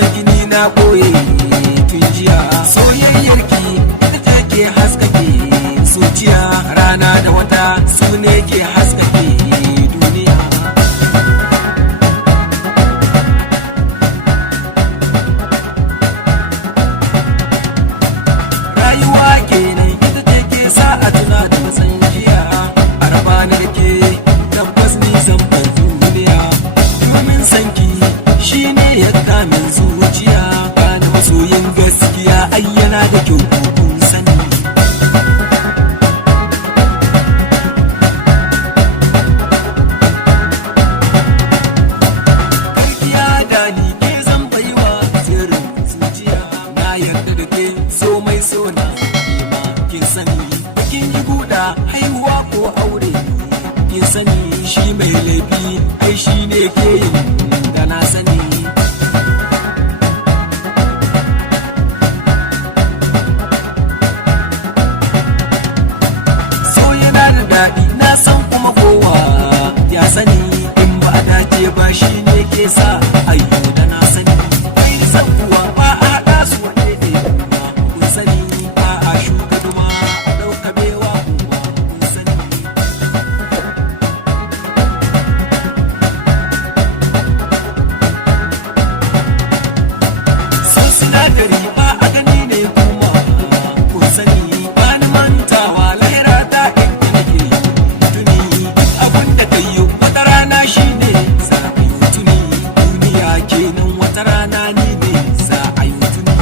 san gini na koye tun jiya. Soyayyarki ita ce ke haskake zuciya, rana da wata su ne ke haskake duniya. Rayuwa kenan ita ce ke sa a tuna da matsayin jiya, a raba ni da ke tabbas ni zan bar duniya. Domin sanki shi ne ya kamin zuciya, gane masoyin gaskiya ayyana da kyau kun sani. Karkiya da ni ke zan baiwa sirrin zuciya, na yarda da ke so mai so na ma kin sani. Kin yi guda haihuwa ko aure kin sani, shi mai laifi ai shi ne ke yin da na sani. So yana da daɗi na san kuma kowa ya sani, in ba a dace ba shi ne ke sa ayyo da na sani. Kai da san kuwa ba a haɗa su waɗe ne kuma kun sani, ba a shuka duma a ɗauka bewa kuma kun sani. Sun sinadari ba a gani ne kuma kun sani, ba ni mantawa lahira ta inda nake tuni. Duk abin da ka yi wata rana shi ne za a yi tuni, duniya kenan wata rana ni ne za a yi tuni.